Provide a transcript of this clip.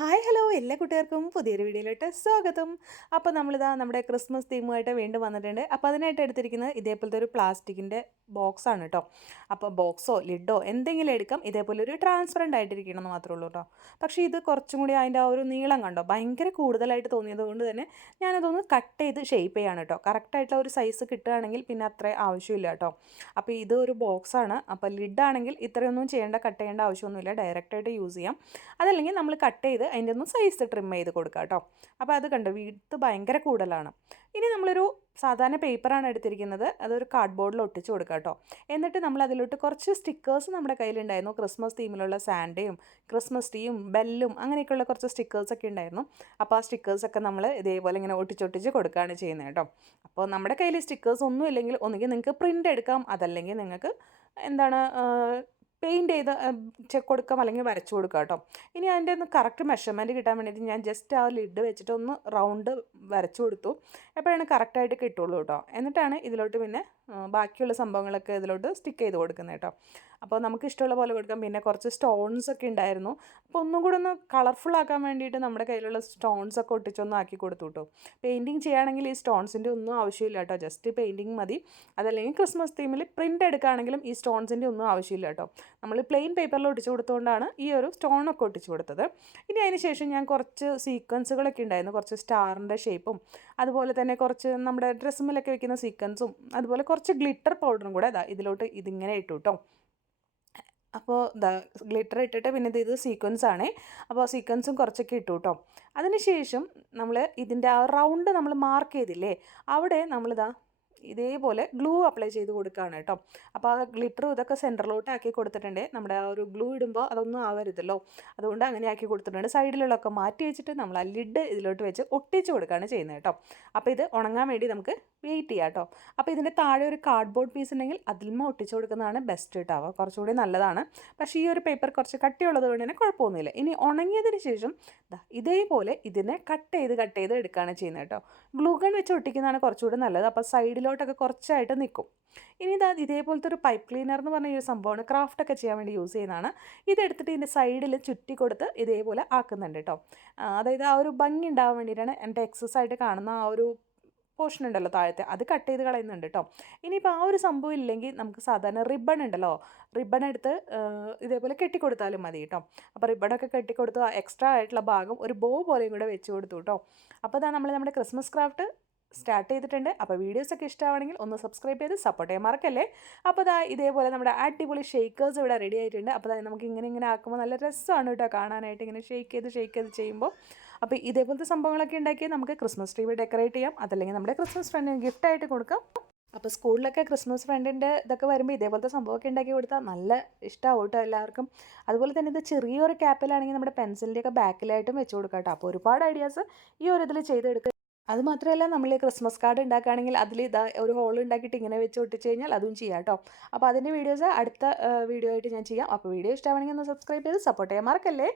Hi hello എല്ലാ കുട്ടികൾക്കും പുതിയൊരു വീഡിയോയിലോട്ട് സ്വാഗതം. അപ്പോൾ നമ്മളിതാ നമ്മുടെ ക്രിസ്മസ് തീമുമായിട്ട് വീണ്ടും വന്നിട്ടുണ്ട്. അപ്പോൾ അതിനായിട്ട് എടുത്തിരിക്കുന്നത് ഇതേപോലത്തെ ഒരു പ്ലാസ്റ്റിക്കിൻ്റെ ബോക്സാണ് കേട്ടോ. അപ്പോൾ ബോക്സോ ലിഡോ എന്തെങ്കിലും എടുക്കാം. ഇതേപോലെ ഒരു ട്രാൻസ്പെറൻ്റ് ആയിട്ടിരിക്കണം എന്ന് മാത്രമേ ഉള്ളൂ കേട്ടോ. പക്ഷേ ഇത് കുറച്ചും കൂടി അതിൻ്റെ ആ ഒരു നീളം കണ്ടോ ഭയങ്കര കൂടുതലായിട്ട് തോന്നിയത് കൊണ്ട് തന്നെ ഞാനതൊന്ന് കട്ട് ചെയ്ത് ഷേപ്പ് ചെയ്യാണ് കേട്ടോ. കറക്റ്റായിട്ടുള്ള ഒരു സൈസ് കിട്ടുകയാണെങ്കിൽ പിന്നെ അത്ര ആവശ്യമില്ല കേട്ടോ. അപ്പോൾ ഇത് ഒരു ബോക്സാണ്. അപ്പോൾ ലിഡാണെങ്കിൽ ഇത്രയൊന്നും കട്ട് ചെയ്യേണ്ട ആവശ്യമൊന്നുമില്ല, ഡയറക്റ്റായിട്ട് യൂസ് ചെയ്യാം. അതല്ലെങ്കിൽ നമ്മൾ കട്ട് ചെയ്ത് അതിൻ്റെ ഒന്ന് സൈസ് ട്രിം ചെയ്ത് കൊടുക്കുക കേട്ടോ. അപ്പോൾ അത് കണ്ടോ വീട്ട് ഭയങ്കര കൂടുതലാണ്. ഇനി നമ്മളൊരു സാധാരണ പേപ്പറാണ് എടുത്തിരിക്കുന്നത്, അതൊരു കാർഡ് ബോർഡിൽ ഒട്ടിച്ച് കൊടുക്കുക കേട്ടോ. എന്നിട്ട് നമ്മൾ അതിലോട്ട് കുറച്ച് സ്റ്റിക്കേഴ്സ് നമ്മുടെ കയ്യിലുണ്ടായിരുന്നു. ക്രിസ്മസ് തീമിലുള്ള സാൻഡയും ക്രിസ്മസ് ട്രീയും ബെല്ലും അങ്ങനെയൊക്കെയുള്ള കുറച്ച് സ്റ്റിക്കേഴ്സൊക്കെ ഉണ്ടായിരുന്നു. അപ്പോൾ ആ സ്റ്റിക്കേഴ്സൊക്കെ നമ്മൾ ഇതേപോലെ ഇങ്ങനെ ഒട്ടിച്ചൊട്ടിച്ച് കൊടുക്കുകയാണ് ചെയ്യുന്നത് കേട്ടോ. അപ്പോൾ നമ്മുടെ കയ്യിൽ സ്റ്റിക്കേഴ്സ് ഒന്നും ഇല്ലെങ്കിൽ ഒന്നുകിൽ നിങ്ങൾക്ക് പ്രിൻ്റ് എടുക്കാം, അതല്ലെങ്കിൽ നിങ്ങൾക്ക് എന്താണ് പെയിൻറ്റ് ചെയ്ത് കൊടുക്കാം, അല്ലെങ്കിൽ വരച്ചു കൊടുക്കുക കേട്ടോ. ഇനി അതിൻ്റെ ഒന്ന് കറക്റ്റ് മെഷർമെൻറ്റ് കിട്ടാൻ വേണ്ടിയിട്ട് ഞാൻ ജസ്റ്റ് ആ ലിഡ് വെച്ചിട്ട് ഒന്ന് റൗണ്ട് വരച്ചു കൊടുത്തു. എപ്പോഴാണ് കറക്റ്റായിട്ട് കിട്ടുള്ളൂ കേട്ടോ. എന്നിട്ടാണ് ഇതിലോട്ട് പിന്നെ ബാക്കിയുള്ള സംഭവങ്ങളൊക്കെ ഇതിലോട്ട് സ്റ്റിക്ക് ചെയ്ത് കൊടുക്കുന്നത് കേട്ടോ. അപ്പോൾ നമുക്ക് ഇഷ്ടമുള്ള പോലെ കൊടുക്കാം. പിന്നെ കുറച്ച് സ്റ്റോൺസൊക്കെ ഉണ്ടായിരുന്നു. അപ്പോൾ ഒന്നും കൂടെ ഒന്ന് കളർഫുൾ ആക്കാൻ വേണ്ടിയിട്ട് നമ്മുടെ കയ്യിലുള്ള സ്റ്റോൺസൊക്കെ ഒട്ടിച്ചൊന്നും ആക്കി കൊടുത്തു കേട്ടോ. പെയിൻറ്റിങ് ചെയ്യുകയാണെങ്കിൽ ഈ സ്റ്റോൺസിൻ്റെ ഒന്നും ആവശ്യമില്ല കേട്ടോ, ജസ്റ്റ് പെയിൻറ്റിങ് മതി. അതല്ലെങ്കിൽ ക്രിസ്മസ് തീമിൽ പ്രിൻ്റ് എടുക്കുകയാണെങ്കിലും ഈ സ്റ്റോൺസിൻ്റെ ഒന്നും ആവശ്യമില്ല കേട്ടോ. നമ്മൾ പ്ലെയിൻ പേപ്പറിൽ ഒട്ടിച്ച് കൊടുത്തുകൊണ്ടാണ് ഈ ഒരു സ്റ്റോണൊക്കെ ഒട്ടിച്ച് കൊടുത്തത്. ഇനി അതിന് ശേഷം ഞാൻ കുറച്ച് സീക്വൻസുകളൊക്കെ ഉണ്ടായിരുന്നു, കുറച്ച് സ്റ്റാറിൻ്റെ ഷേപ്പും അതുപോലെ തന്നെ കുറച്ച് നമ്മുടെ ഡ്രസ്സിലൊക്കെ വെക്കുന്ന സീക്വൻസും അതുപോലെ കുറച്ച് ഗ്ലിറ്റർ പൗഡറും കൂടെ ഇതിലോട്ട് ഇതിങ്ങനെ ഇട്ടു കേട്ടോ. അപ്പോൾ ഗ്ലിറ്റർ ഇട്ടിട്ട് പിന്നെ ഇത് സീക്വൻസ് ആണ്. അപ്പോൾ സീക്വൻസും കുറച്ചൊക്കെ ഇട്ടു കേട്ടോ. അതിനുശേഷം നമ്മൾ ഇതിൻ്റെ ആ റൗണ്ട് നമ്മൾ മാർക്ക് ചെയ്തില്ലേ, അവിടെ ഇതേപോലെ ഗ്ലൂ അപ്ലൈ ചെയ്ത് കൊടുക്കുകയാണ് കേട്ടോ. അപ്പോൾ ആ ഗ്ലിറ്ററും ഇതൊക്കെ സെൻറ്ററിലോട്ട് ആക്കി കൊടുത്തിട്ടുണ്ട്. നമ്മുടെ ആ ഒരു ഗ്ലൂ ഇടുമ്പോൾ അതൊന്നും ആവരുതല്ലോ, അതുകൊണ്ട് അങ്ങനെ ആക്കി കൊടുത്തിട്ടുണ്ട്. സൈഡിലുള്ളതൊക്കെ മാറ്റി വെച്ചിട്ട് നമ്മൾ ആ ലിഡ് ഇതിലോട്ട് വെച്ച് ഒട്ടിച്ച് കൊടുക്കുകയാണ് ചെയ്യുന്നത് കേട്ടോ. അപ്പോൾ ഇത് ഉണങ്ങാൻ വേണ്ടി നമുക്ക് വെയിറ്റ് ചെയ്യാം കേട്ടോ. അപ്പോൾ ഇതിൻ്റെ താഴെ ഒരു കാർഡ്ബോർഡ് പീസ് ഉണ്ടെങ്കിൽ അതിൽമ ഒട്ടിച്ച് കൊടുക്കുന്നതാണ് ബെസ്റ്റ് കേട്ടോ, കുറച്ചുകൂടി നല്ലതാണ്. പക്ഷേ ഈ ഒരു പേപ്പർ കുറച്ച് കട്ടിയുള്ളത് കൊണ്ട് തന്നെ കുഴപ്പമൊന്നുമില്ല. ഇനി ഉണങ്ങിയതിന് ശേഷം ഇതേപോലെ ഇതിനെ കട്ട് ചെയ്ത് എടുക്കുകയാണ് ചെയ്യുന്നത് കേട്ടോ. ഗ്ലൂ ഗൺ വെച്ച് ഒട്ടിക്കുന്നതാണ് കുറച്ചുകൂടി നല്ലത്. അപ്പോൾ സൈഡിലോട്ടൊക്കെ കുറച്ചായിട്ട് നിൽക്കും. ഇനി ഇതേപോലത്തെ ഒരു പൈപ്പ് ക്ലീനർ എന്ന് പറഞ്ഞ ഒരു സംഭവമാണ്, ക്രാഫ്റ്റൊക്കെ ചെയ്യാൻ വേണ്ടി യൂസ് ചെയ്യുന്നതാണ്. ഇതെടുത്തിട്ട് ഇതിൻ്റെ സൈഡിൽ ചുറ്റി കൊടുത്ത് ഇതേപോലെ ആക്കുന്നുണ്ട് കേട്ടോ. അതായത് ആ ഒരു ഭംഗി ഉണ്ടാകാൻ വേണ്ടിയിട്ടാണ് എൻ്റെ എക്സസ് ആയിട്ട് കാണുന്ന ആ ഒരു പോർഷൻ ഉണ്ടല്ലോ താഴത്തെ, അത് കട്ട് ചെയ്ത് കളയുന്നുണ്ട് കേട്ടോ. ഇനിയിപ്പോൾ ആ ഒരു സംഭവം ഇല്ലെങ്കിൽ നമുക്ക് സാധാരണ റിബൺ ഉണ്ടല്ലോ, റിബൺ എടുത്ത് ഇതേപോലെ കെട്ടിക്കൊടുത്താലും മതി കേട്ടോ. അപ്പോൾ റിബണൊക്കെ കെട്ടിക്കൊടുത്ത് എക്സ്ട്രാ ആയിട്ടുള്ള ഭാഗം ഒരു ബോ പോലെയും കൂടെ വെച്ച് കൊടുത്തു കേട്ടോ. അപ്പോൾ നമ്മൾ നമ്മുടെ ക്രിസ്മസ് ക്രാഫ്റ്റ് സ്റ്റാർട്ട് ചെയ്തിട്ടുണ്ട്. അപ്പോൾ വീഡിയോസൊക്കെ ഇഷ്ടമാണെങ്കിൽ ഒന്ന് സബ്സ്ക്രൈബ് ചെയ്ത് സപ്പോർട്ട് ചെയ്യാൻ മറക്കല്ലേ. അപ്പോൾ ഇതേപോലെ നമ്മുടെ അടിപൊളി ഷേക്കേഴ്സ് ഇവിടെ റെഡി ആയിട്ടുണ്ട്. അപ്പോൾ നമുക്ക് ഇങ്ങനെ ആക്കുമ്പോൾ നല്ല രസമാണ് കേട്ടോ കാണാനായിട്ട്, ഇങ്ങനെ ഷേക്ക് ചെയ്ത് ചെയ്യുമ്പോൾ. അപ്പോൾ ഇതേപോലത്തെ സംഭവങ്ങളൊക്കെ ഉണ്ടാക്കി നമുക്ക് ക്രിസ്മസ് ട്രീ ഡെക്കറേറ്റ് ചെയ്യാം, അതല്ലെങ്കിൽ നമ്മുടെ ക്രിസ്മസ് ഫ്രണ്ടിന് ഗിഫ്റ്റായിട്ട് കൊടുക്കാം. അപ്പോൾ സ്കൂളിലൊക്കെ ക്രിസ്മസ് ഫ്രണ്ടിൻ്റെ ഇതൊക്കെ വരുമ്പോൾ ഇതേപോലത്തെ സംഭവമൊക്കെ ഉണ്ടാക്കി കൊടുത്താൽ നല്ല ഇഷ്ടമാവും കേട്ടോ എല്ലാവർക്കും. അതുപോലെ തന്നെ ഇത് ചെറിയൊരു ക്യാപ്പിലാണെങ്കിൽ നമ്മുടെ പെൻസിലിൻ്റെയൊക്കെ ബാക്കിലായിട്ടും വെച്ച് കൊടുക്കാം കേട്ടോ. അപ്പോൾ ഒരുപാട് ഐഡിയാസ് ഈ ഒരു ഇതിൽ ചെയ്തെടുക്കുക. അതുമാത്രമല്ല, നമ്മൾ ക്രിസ്മസ് കാർഡ് ഉണ്ടാക്കുകയാണെങ്കിൽ അതിൽ ഒരു ഹോൾ ഉണ്ടാക്കിയിട്ട് ഇങ്ങനെ വെച്ച് ഒട്ടിച്ച് കഴിഞ്ഞാൽ അതും ചെയ്യാം കേട്ടോ. അപ്പോൾ അതിൻ്റെ വീഡിയോസ് അടുത്ത വീഡിയോ ആയിട്ട് ഞാൻ ചെയ്യാം. അപ്പോൾ വീഡിയോ ഇഷ്ടമാണെങ്കിൽ ഒന്ന് സബ്സ്ക്രൈബ് ചെയ്ത് സപ്പോർട്ട് ചെയ്യാൻ മറക്കല്ലേ.